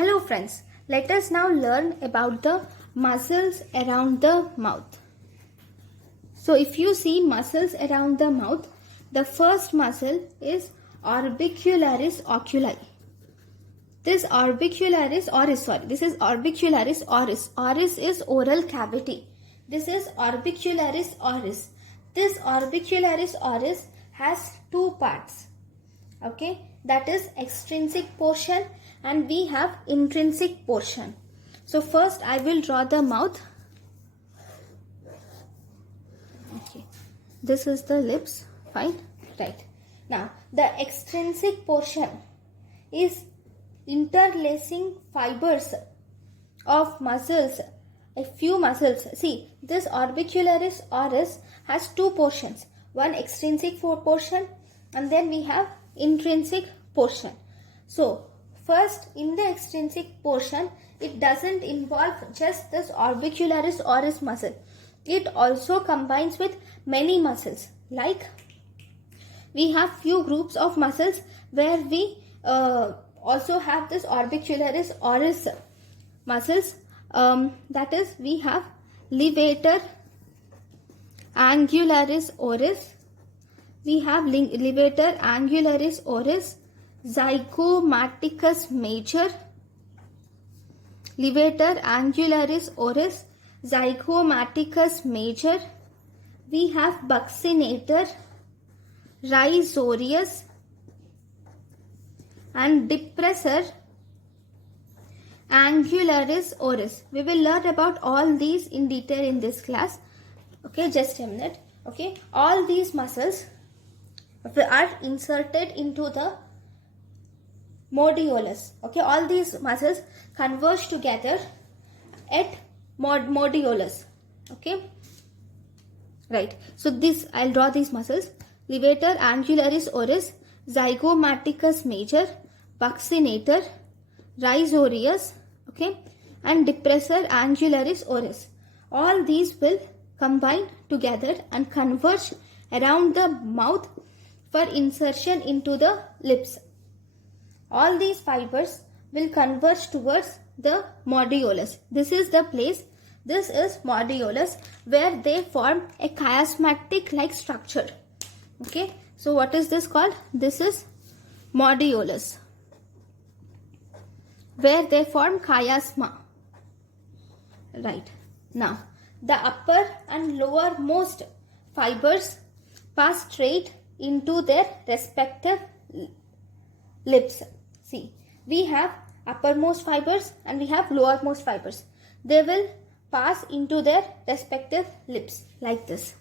Hello friends, let us now learn about the muscles around the mouth. So if you see muscles around the mouth, the first muscle is orbicularis oculi. This is orbicularis oris. Oris is oral cavity. This is orbicularis oris. This orbicularis oris has two parts. Okay, that is extrinsic portion and we have intrinsic portion. So first I will draw the mouth. Okay, this is the lips. Fine, right. Now the extrinsic portion is interlacing fibers of muscles, a few muscles. See, this orbicularis oris has two portions, one extrinsic portion and then we have intrinsic portion. So first, in the extrinsic portion, it doesn't involve just this orbicularis oris muscle. It also combines with many muscles. Like we have few groups of muscles where we also have this orbicularis oris muscles. That is, we have levator angularis oris. We have levator angularis oris, zygomaticus major, levator angularis oris, zygomaticus major. We have buccinator, rhizorius and depressor angularis oris. We will learn about all these in detail in this class. Okay, just a minute. Okay, all these muscles are inserted into the modiolus. Okay, all these muscles converge together at modiolus. Okay, right. So this, I'll draw these muscles: levator angularis oris, zygomaticus major, buccinator, rhizorius, okay, and depressor angularis oris. All these will combine together and converge around the mouth for insertion into the lips. All these fibers will converge towards the modiolus. This is the place, this is modiolus, where they form a chiasmatic like structure. Okay, so what is this called? This is modiolus, where they form chiasma. Right. Now, the upper and lowermost fibers pass straight into their respective lips. See, we have uppermost fibers and we have lowermost fibers. They will pass into their respective lips like this.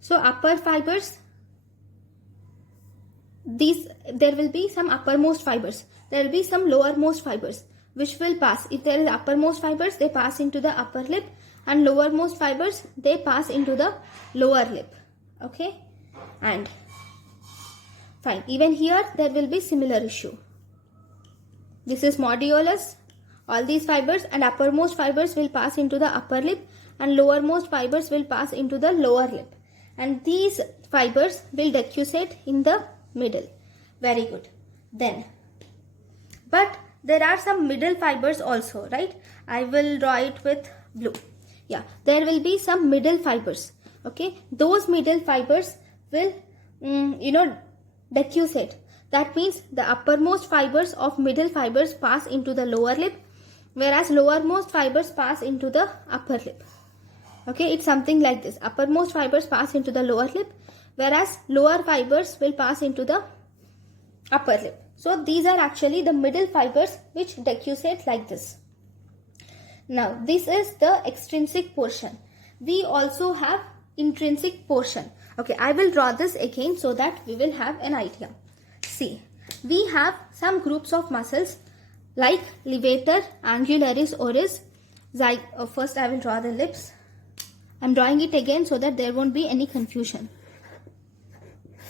So upper fibers, there will be some uppermost fibers, there will be some lowermost fibers which will pass. If there is uppermost fibers, they pass into the upper lip, and lowermost fibers, they pass into the lower lip. Okay, and fine, even here there will be similar issue. This is modiolus. All these fibers and uppermost fibers will pass into the upper lip and lowermost fibers will pass into the lower lip, and these fibers will decussate in the middle. Very good. Then, but there are some middle fibers also, right? I will draw it with blue. Yeah, there will be some middle fibers. Okay, those middle fibers will decussate. That means the uppermost fibers of middle fibers pass into the lower lip, whereas lowermost fibers pass into the upper lip. Okay, it's something like this. Uppermost fibers pass into the lower lip, whereas lower fibers will pass into the upper lip. So these are actually the middle fibers which decussate like this. Now this is the extrinsic portion. We also have intrinsic portion. Okay, I will draw this again so that we will have an idea. See, we have some groups of muscles like levator angularis oris. First I will draw the lips. I'm drawing it again so that there won't be any confusion,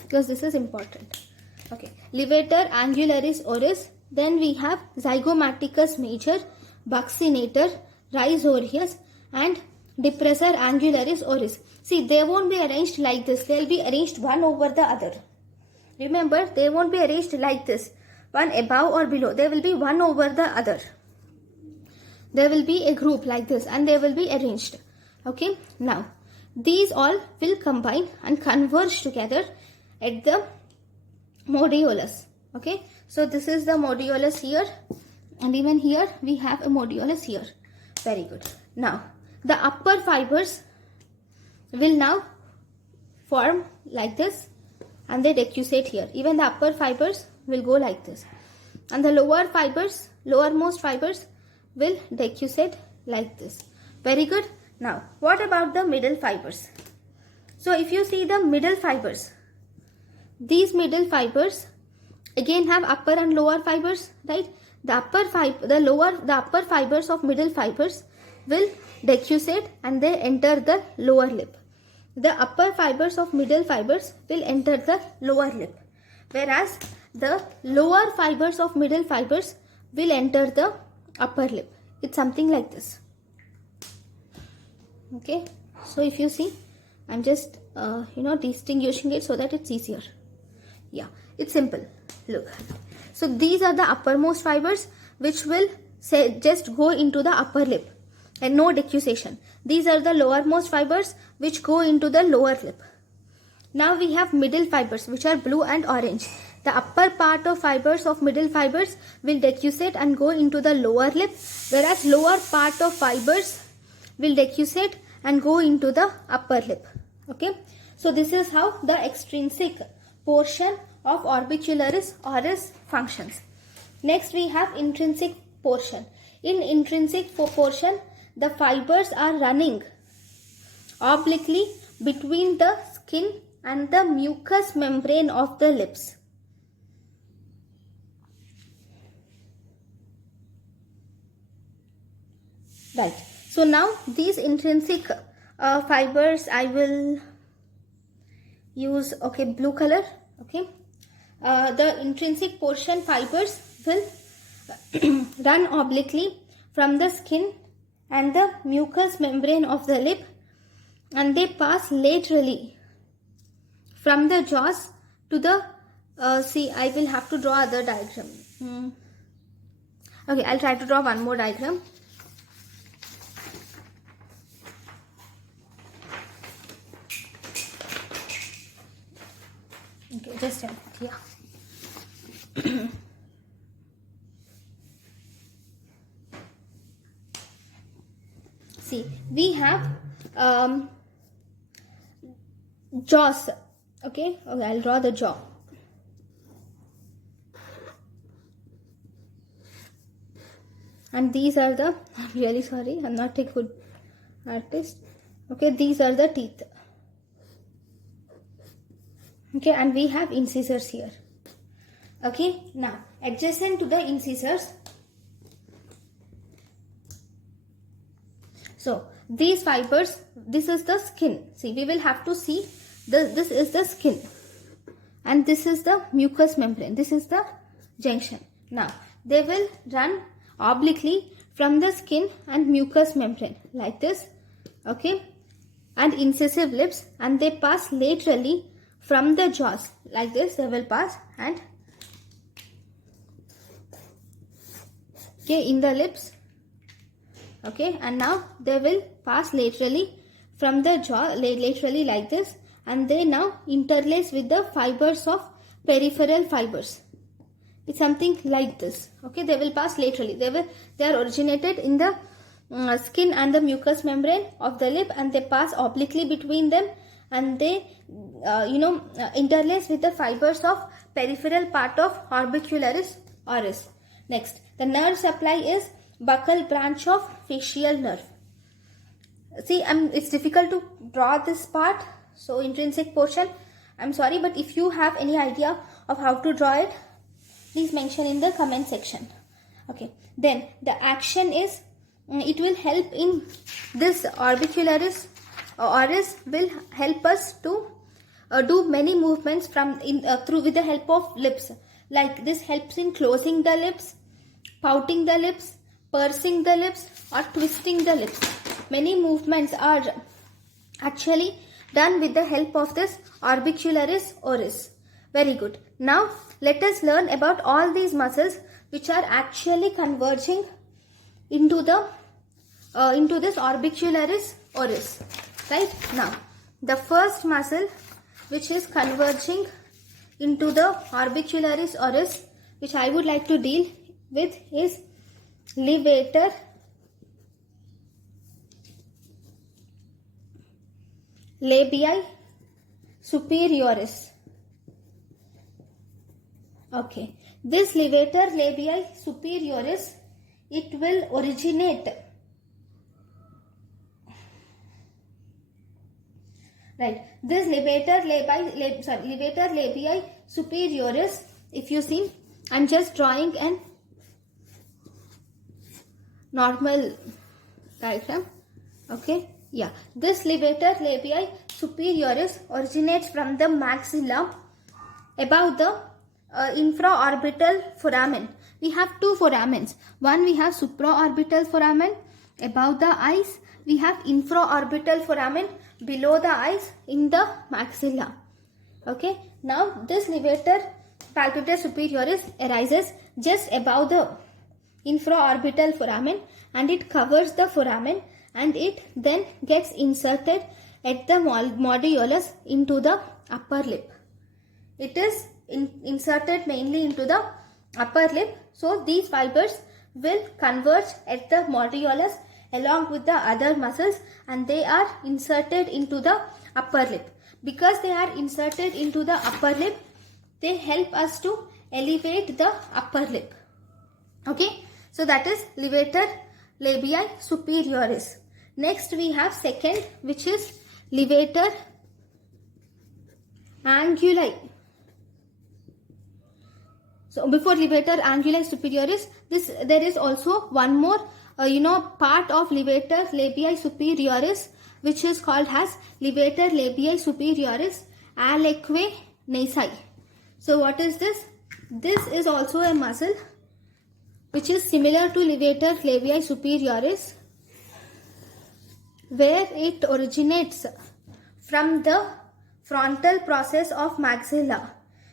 because this is important. Okay, levator angularis oris. Then we have zygomaticus major, buccinator, rhizorius and depressor angularis oris. See, they won't be arranged like this. They'll be arranged one over the other. Remember, they won't be arranged like this, one above or below. They will be one over the other. There will be a group like this and they will be arranged. Okay, now these all will combine and converge together at the modiolus. Okay, so this is the modiolus here, and even here we have a modiolus here. Very good. Now the upper fibers will now form like this and they decussate here. Even the upper fibers will go like this, and the lower fibers, lowermost fibers will decussate like this. Very good. Now what about the middle fibers? So if you see the middle fibers, these middle fibers again have upper and lower fibers, right? The upper fibers of middle fibers will decussate and they enter the lower lip. The upper fibers of middle fibers will enter the lower lip, whereas the lower fibers of middle fibers will enter the upper lip. It's something like this. Okay, so if you see, I'm just distinguishing it so that it's easier. Yeah, it's simple. Look, so these are the uppermost fibers which will just go into the upper lip and no decussation. These are the lowermost fibers which go into the lower lip. Now we have middle fibers which are blue and orange. The upper part of fibers of middle fibers will decussate and go into the lower lip, whereas lower part of fibers will decussate and go into the upper lip. Okay, so this is how the extrinsic portion of orbicularis oris functions. Next we have intrinsic portion. In intrinsic portion, the fibers are running obliquely between the skin and the mucous membrane of the lips. Right. So now these intrinsic fibers, I will use blue color. Okay. The intrinsic portion fibers will run obliquely from the skin and the mucous membrane of the lip, and they pass laterally from the jaws to the see, I will have to draw other diagram. Okay, I'll try to draw one more diagram. Okay, just a minute. Yeah. See, we have jaws. Okay, I'll draw the jaw. And these are the, I'm really sorry, I'm not a good artist. Okay, these are the teeth. Okay, and we have incisors here. Okay, now adjacent to the incisors, so these fibers, this is the skin. See, we will have to see this is the skin and this is the mucous membrane. This is the junction. Now they will run obliquely from the skin and mucous membrane like this. Okay, and incisive lips, and they pass laterally from the jaws like this. They will pass and in the lips. Okay, and now they will pass laterally from the jaw, laterally like this, and they now interlace with the fibers of peripheral fibers. It's something like this. Okay, they will pass laterally. They are originated in the skin and the mucous membrane of the lip, and they pass obliquely between them, and they interlace with the fibers of peripheral part of orbicularis oris. Next, the nerve supply is buccal branch of facial nerve. See, it's difficult to draw this part, so intrinsic portion, I'm sorry, but if you have any idea of how to draw it, please mention in the comment section. Okay, then the action is, it will help in this orbicularis oris will help us to do many movements through with the help of lips. Like this helps in closing the lips, pouting the lips, pursing the lips, or twisting the lips. many movements are actually done with the help of this orbicularis oris. Very good. Now let us learn about all these muscles which are actually converging into this orbicularis oris. Right? Now the first muscle which is converging into the orbicularis oris, which I would like to deal with, is levator labii superioris. Okay, this levator labii superioris, it will originate, right, this levator labii superioris, if you see, I'm just drawing an normal diagram. Okay, yeah, this levator labii superioris originates from the maxilla above the infraorbital foramen. We have two foramens. One, we have supraorbital foramen above the eyes. We have infraorbital foramen below the eyes in the maxilla. Okay, now this levator palpebrae superioris arises just above the infraorbital foramen, and it covers the foramen, and it then gets inserted at the modiolus into the upper lip. It is inserted mainly into the upper lip. So these fibers will converge at the modiolus along with the other muscles, and they are inserted into the upper lip. Because they are inserted into the upper lip, they help us to elevate the upper lip. Okay, so that is levator labii superioris. Next we have second, which is levator anguli. So before levator anguli superioris, there is also one more part of levator labii superioris, which is called as levator labii superioris aliquo nasi. So what is this? This is also a muscle which is similar to levator labii superioris, where it originates from the frontal process of maxilla.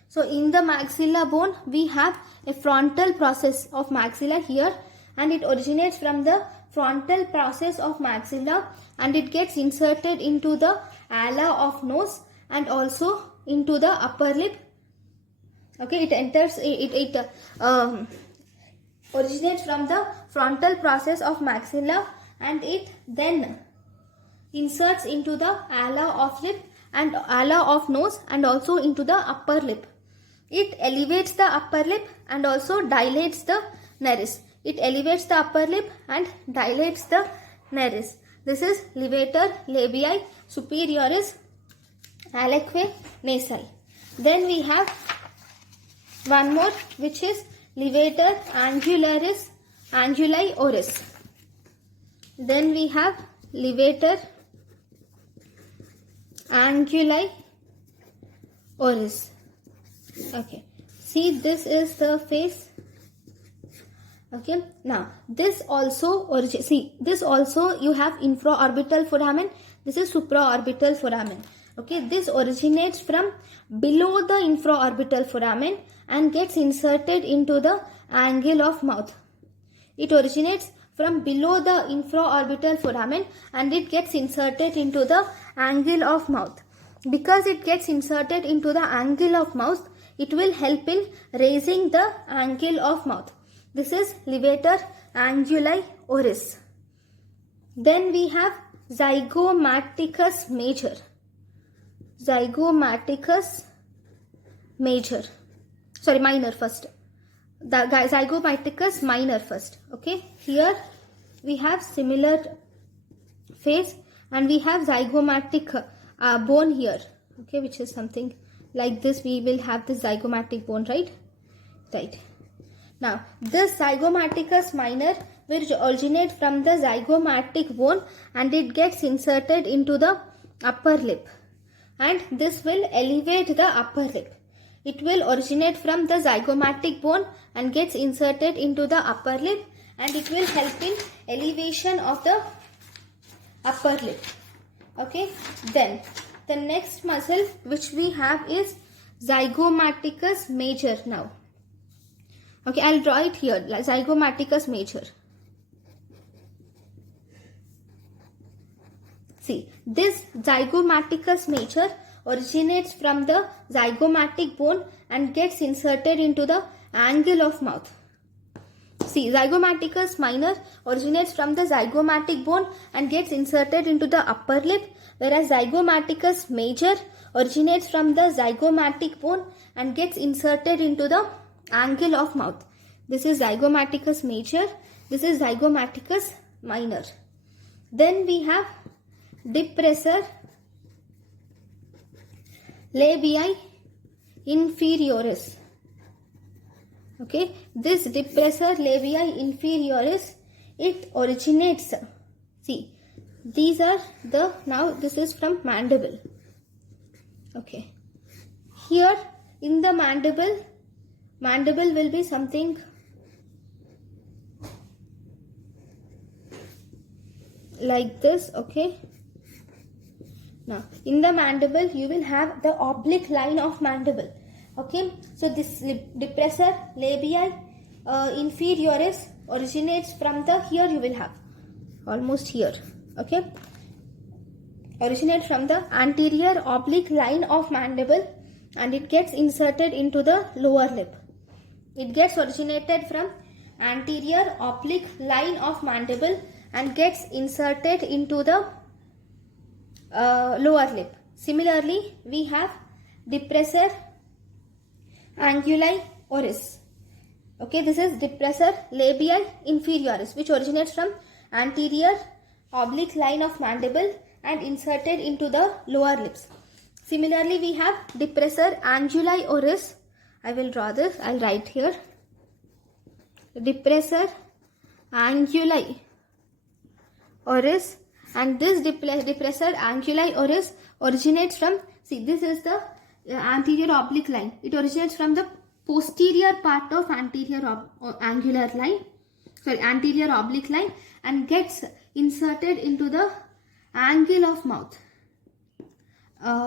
So in the maxilla bone, we have a frontal process of maxilla here, and it originates from the frontal process of maxilla, and it gets inserted into the ala of nose and also into the upper lip. Okay, it originates from the frontal process of maxilla, and it then inserts into the ala of lip and ala of nose and also into the upper lip. It elevates the upper lip and also dilates the nares. It elevates the upper lip and dilates the nares. This is levator labii superioris aliquo nasi. Then we have one more, which is levator anguli oris. Then we have levator anguli oris. Okay, see, this is the face. Okay, now this also you have infraorbital foramen. This is supraorbital foramen. Okay, this originates from below the infraorbital foramen and gets inserted into the angle of mouth. It originates from below the infraorbital foramen and it gets inserted into the angle of mouth. Because it gets inserted into the angle of mouth, it will help in raising the angle of mouth. This is levator anguli oris. Then we have zygomaticus major. Zygomaticus major. Sorry, minor first. The zygomaticus minor first. Okay, here we have similar face and we have zygomatic bone here. Okay, which is something like this. We will have the zygomatic bone, right? Right. Now, this zygomaticus minor will originate from the zygomatic bone and it gets inserted into the upper lip. And this will elevate the upper lip. It will originate from the zygomatic bone and gets inserted into the upper lip, and it will help in elevation of the upper lip. Okay, then the next muscle which we have is zygomaticus major now. Okay, I'll draw it here, zygomaticus major. See, this zygomaticus major originates from the zygomatic bone and gets inserted into the angle of mouth. See, zygomaticus minor originates from the zygomatic bone and gets inserted into the upper lip, whereas zygomaticus major originates from the zygomatic bone and gets inserted into the angle of mouth. This is zygomaticus major, this is zygomaticus minor. Then we have depressor labii inferioris. Okay, this depressor labii inferioris, it originates, see, these are the, now this is from mandible. Okay, here in the mandible will be something like this. Okay, now in the mandible you will have the oblique line of mandible. Okay, so this depressor labii inferioris originates from the, here you will have almost here. Okay, originates from the anterior oblique line of mandible and it gets inserted into the lower lip. It gets originated from anterior oblique line of mandible and gets inserted into the lower lip. Similarly, we have depressor anguli oris. Okay, this is depressor labii inferioris, which originates from anterior oblique line of mandible and inserted into the lower lips. Similarly, we have depressor anguli oris. I will draw this, I'll write here. Depressor anguli oris, and this depressor anguli oris originates from, see, this is the anterior oblique line. It originates from the posterior part of anterior angular line, anterior oblique line, and gets inserted into the angle of mouth.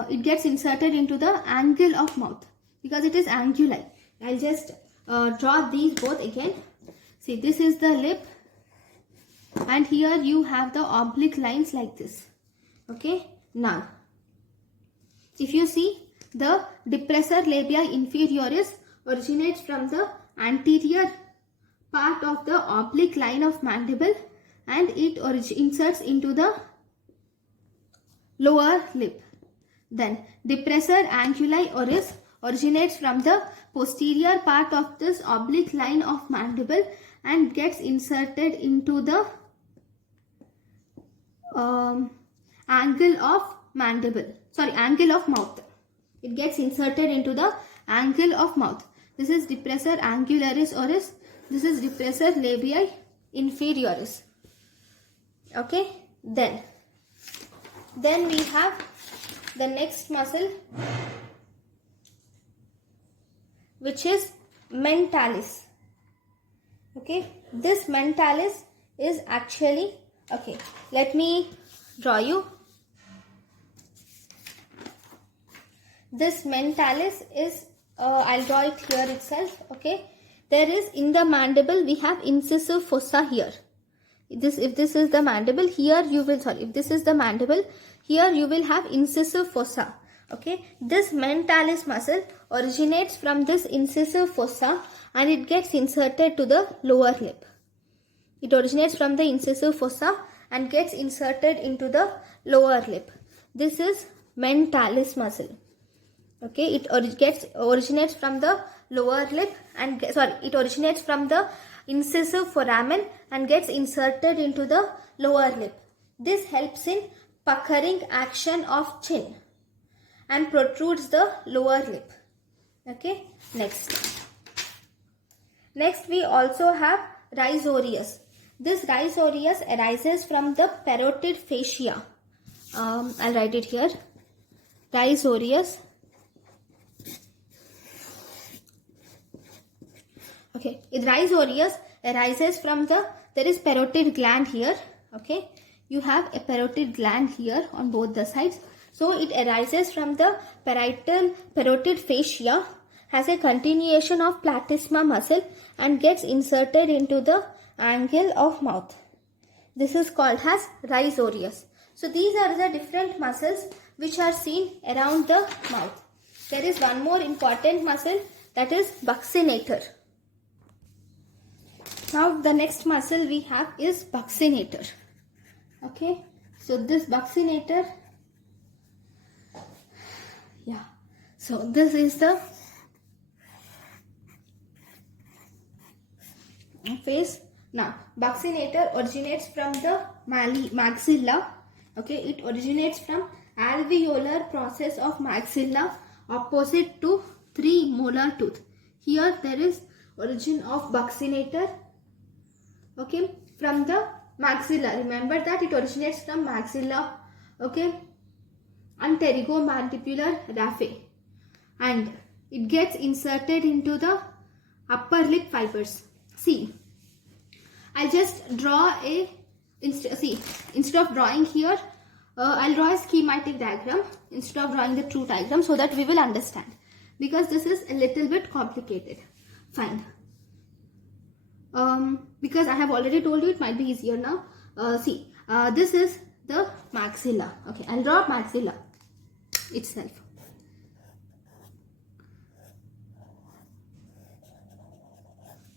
It gets inserted into the angle of mouth because it is anguli. I'll just draw these both again. See, this is the lip and here you have the oblique lines like this. Okay, now if you see, the depressor labii inferioris originates from the anterior part of the oblique line of mandible and it inserts into the lower lip. Then depressor anguli oris originates from the posterior part of this oblique line of mandible and gets inserted into the angle of mandible, angle of mouth. It gets inserted into the angle of mouth. This is depressor angularis oris. This is depressor labii inferioris. Okay, then we have the next muscle, which is mentalis. Okay, this mentalis is actually, okay, let me draw you. This mentalis is, I'll draw it here itself. Okay, there is, in the mandible we have incisive fossa here. If this is the mandible, here you will, if this is the mandible, here you will have incisive fossa. Okay, this mentalis muscle originates from this incisive fossa and it gets inserted to the lower lip. It originates from the incisive fossa and gets inserted into the lower lip. This is mentalis muscle. Okay, it originates from the lower lip and it originates from the incisive foramen and gets inserted into the lower lip. This helps in puckering action of chin and protrudes the lower lip. Okay, next we also have rhizorius. This rhizorius arises from the parotid fascia. I'll write it here. Rhizorius. Okay, rhizorius arises from the, there is parotid gland here. Okay, you have a parotid gland here on both the sides. So it arises from the parotid fascia, has a continuation of platysma muscle and gets inserted into the angle of mouth. This is called as rhizorius. So these are the different muscles which are seen around the mouth. There is one more important muscle, that is buccinator. Now the next muscle we have is buccinator. Okay, so this buccinator, yeah, so this is the face. Now buccinator originates from the maxilla. Okay, it originates from alveolar process of maxilla opposite to 3 molar tooth. Here there is origin of buccinator. Okay, from the maxilla. Remember that it originates from maxilla. Okay, and pterygomandibular raphe, and it gets inserted into the upper lip fibers. See, I'll just draw a instead of drawing here, I'll draw a schematic diagram instead of drawing the true diagram, so that we will understand, because this is a little bit complicated. Fine. Because I have already told you, it might be easier now. See, this is the maxilla. Okay, I'll draw maxilla itself.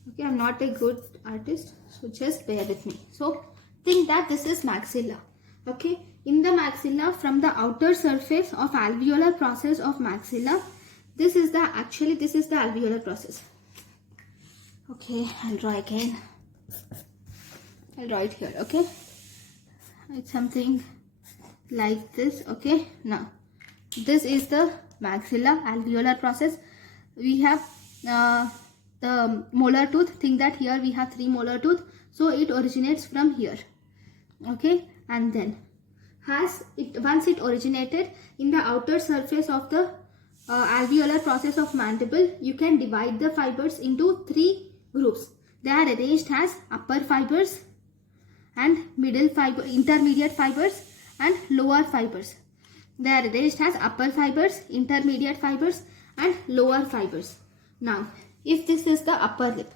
Okay, I'm not a good artist, so just bear with me. So think that this is maxilla. Okay, in the maxilla, from the outer surface of alveolar process of maxilla, this is the alveolar process. Okay, I'll draw again. I'll draw it here. Okay, it's something like this. Okay, now this is the maxilla alveolar process. We have the molar tooth. Think that here we have 3 molar tooth, so it originates from here. Okay, and then once it originated in the outer surface of the alveolar process of mandible, you can divide the fibers into 3 groups. They are arranged as upper fibers and intermediate fibers and lower fibers. They are arranged as upper fibers, intermediate fibers and lower fibers. Now, if this is the upper lip,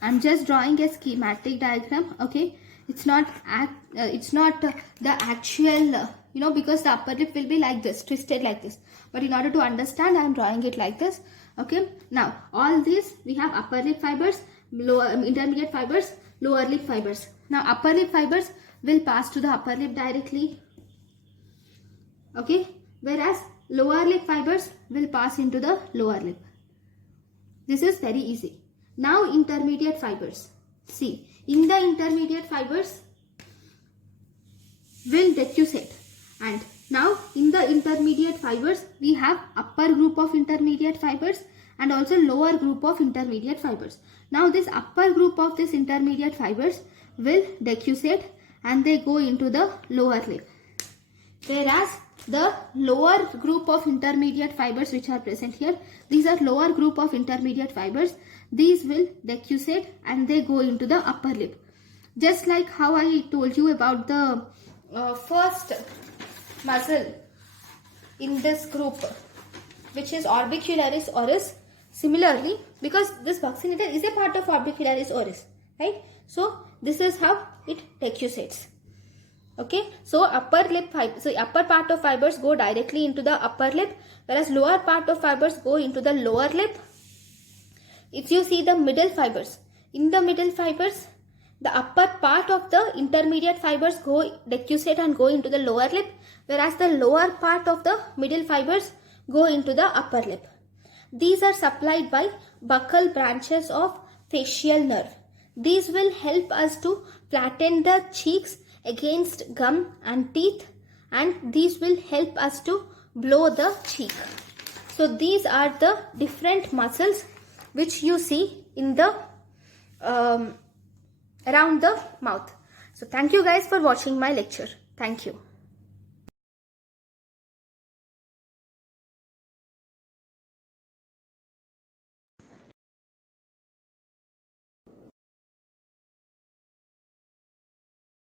I'm just drawing a schematic diagram. Okay, it's not the actual, because the upper lip will be like this, twisted like this. But in order to understand, I'm drawing it like this. Okay, now all these we have upper lip fibers, intermediate fibers, lower lip fibers. Now upper lip fibers will pass to the upper lip directly. Okay, whereas lower lip fibers will pass into the lower lip. This is very easy. Now intermediate fibers. See, in the intermediate fibers will decussate, and now in the intermediate fibers we have upper group of intermediate fibers and also lower group of intermediate fibers. Now this upper group of this intermediate fibers will decussate and they go into the lower lip, whereas the lower group of intermediate fibers which are present here, these are lower group of intermediate fibers, these will decussate and they go into the upper lip. Just like how I told you about the first muscle in this group, which is orbicularis oris. Similarly, because this buccinator is a part of orbicularis oris, right? So this is how it decussates. Okay, so upper part of fibers go directly into the upper lip, whereas lower part of fibers go into the lower lip. If you see the middle fibers, in the middle fibers, the upper part of the intermediate fibers go decussate and go into the lower lip, whereas the lower part of the middle fibers go into the upper lip. These are supplied by buccal branches of facial nerve. These will help us to flatten the cheeks against gum and teeth, and these will help us to blow the cheek. So these are the different muscles which you see in the around the mouth. So thank you guys for watching my lecture. Thank you.